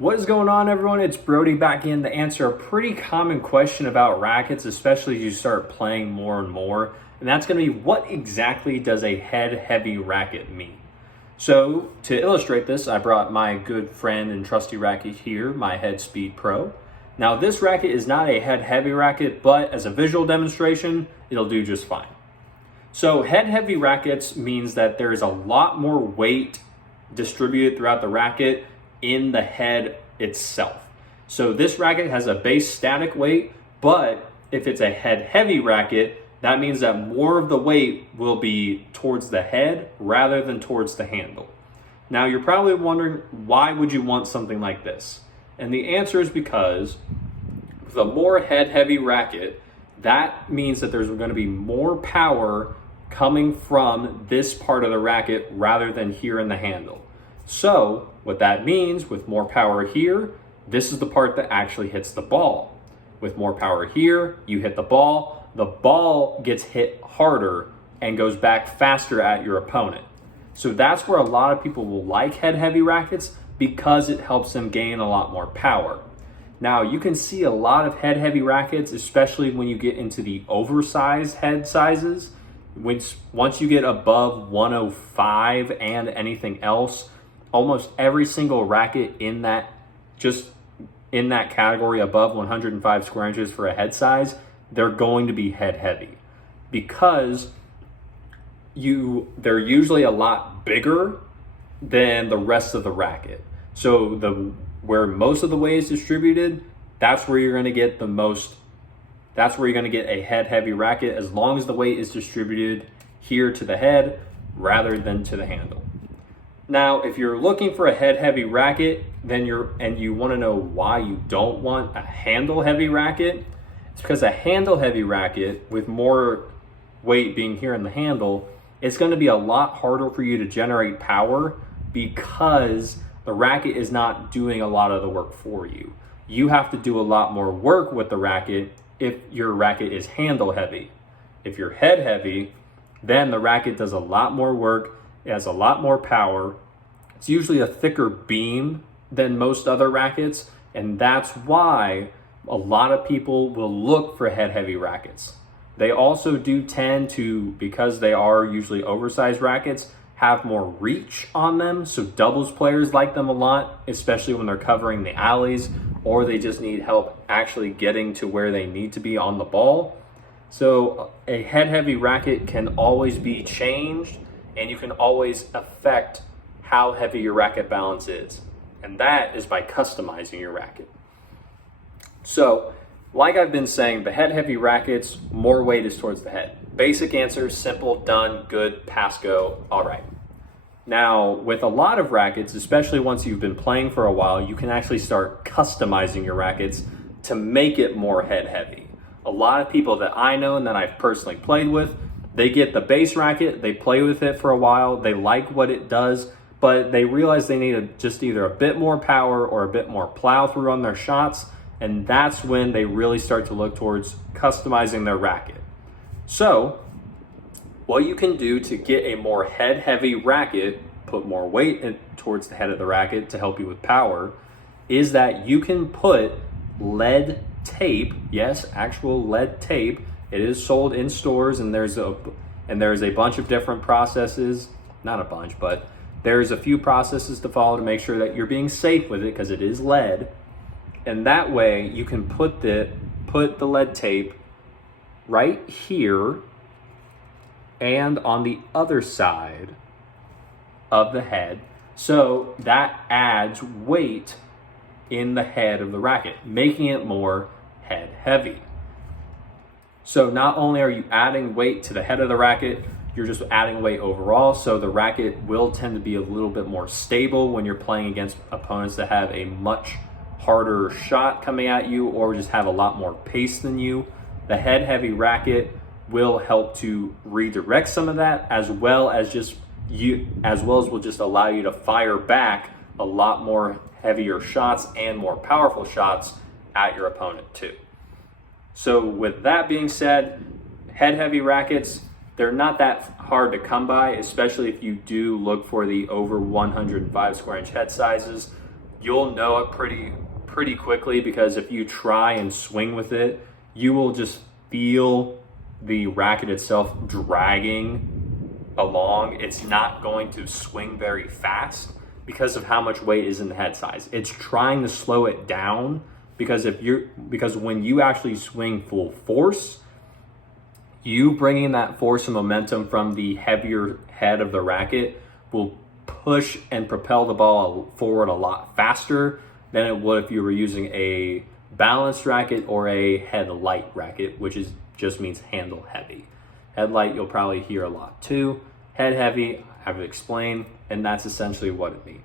What is going on, everyone? It's Brody back in to answer a pretty common question about rackets, especially as you start playing more and more. And that's going to be, what exactly does a head-heavy racket mean? So to illustrate this, I brought my good friend and trusty racket here, my Head Speed Pro. Now this racket is not a head-heavy racket, but as a visual demonstration, it'll do just fine. So head-heavy rackets means that there is a lot more weight distributed throughout the racket in the head itself. So this racket has a base static weight, but if it's a head-heavy racket, that means that more of the weight will be towards the head rather than towards the handle. Now you're probably wondering, why would you want something like this? And the answer is because the more head-heavy racket, that means that there's going to be more power coming from this part of the racket rather than here in the handle. So what that means, with more power here, this is the part that actually hits the ball. With more power here, you hit the ball gets hit harder and goes back faster at your opponent. So that's where a lot of people will like head-heavy rackets, because it helps them gain a lot more power. Now you can see a lot of head-heavy rackets, especially when you get into the oversized head sizes. Once you get above 105 and anything else, almost every single racket in that category above 105 square inches for a head size, they're going to be head heavy, because they're usually a lot bigger than the rest of the racket. So where most of the weight is distributed, that's where you're going to get that's where you're going to get a head heavy racket, as long as the weight is distributed here to the head rather than to the handle. Now, if you're looking for a head-heavy racket, and you want to know why you don't want a handle-heavy racket, it's because a handle-heavy racket with more weight being here in the handle, it's going to be a lot harder for you to generate power, because the racket is not doing a lot of the work for you. You have to do a lot more work with the racket if your racket is handle-heavy. If you're head-heavy, then the racket does a lot more work. It has a lot more power. It's usually a thicker beam than most other rackets, and that's why a lot of people will look for head-heavy rackets. They also do tend to, because they are usually oversized rackets, have more reach on them, so doubles players like them a lot, especially when they're covering the alleys, or they just need help actually getting to where they need to be on the ball. So a head-heavy racket can always be changed, and you can always affect how heavy your racket balance is. And that is by customizing your racket. So, like I've been saying, the head-heavy rackets, more weight is towards the head. Basic answer, simple, done, good, pass, go, all right. Now, with a lot of rackets, especially once you've been playing for a while, you can actually start customizing your rackets to make it more head-heavy. A lot of people that I know and that I've personally played with, they get the base racket, they play with it for a while, they like what it does, but they realize they need just either a bit more power or a bit more plow through on their shots, and that's when they really start to look towards customizing their racket. So, what you can do to get a more head-heavy racket, put more weight towards the head of the racket to help you with power, is that you can put lead tape, yes, actual lead tape. It is sold in stores, and there's a bunch of different processes, not a bunch, but there's a few processes to follow to make sure that you're being safe with it, because it is lead. And that way you can put the lead tape right here and on the other side of the head. So that adds weight in the head of the racket, making it more head heavy. So not only are you adding weight to the head of the racket, you're just adding weight overall. So the racket will tend to be a little bit more stable when you're playing against opponents that have a much harder shot coming at you, or just have a lot more pace than you. The head heavy racket will help to redirect some of that, as well as will just allow you to fire back a lot more heavier shots and more powerful shots at your opponent too. So with that being said, head heavy rackets, they're not that hard to come by, especially if you do look for the over 105 square inch head sizes. you'll know it pretty quickly, because if you try and swing with it, you will just feel the racket itself dragging along. It's not going to swing very fast because of how much weight is in the head size. It's trying to slow it down, because when you actually swing full force, you bringing that force and momentum from the heavier head of the racket will push and propel the ball forward a lot faster than it would if you were using a balanced racket or a head light racket, which just means handle heavy. Head light you'll probably hear a lot too. Head heavy, I've explained, and that's essentially what it means.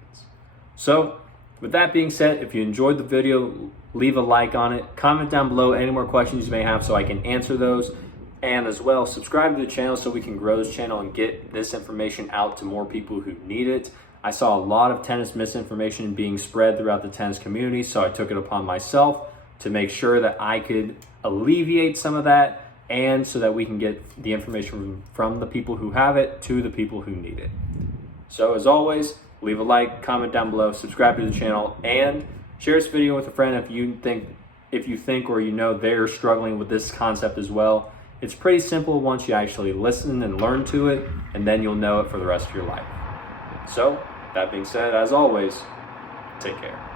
So with that being said, if you enjoyed the video, leave a like on it. Comment down below any more questions you may have so I can answer those. And as well, subscribe to the channel so we can grow this channel and get this information out to more people who need it. I saw a lot of tennis misinformation being spread throughout the tennis community, so I took it upon myself to make sure that I could alleviate some of that, and so that we can get the information from the people who have it to the people who need it. So as always, leave a like, comment down below, subscribe to the channel, and share this video with a friend if you think or you know they're struggling with this concept as well. It's pretty simple once you actually listen and learn to it, and then you'll know it for the rest of your life. So, that being said, as always, take care.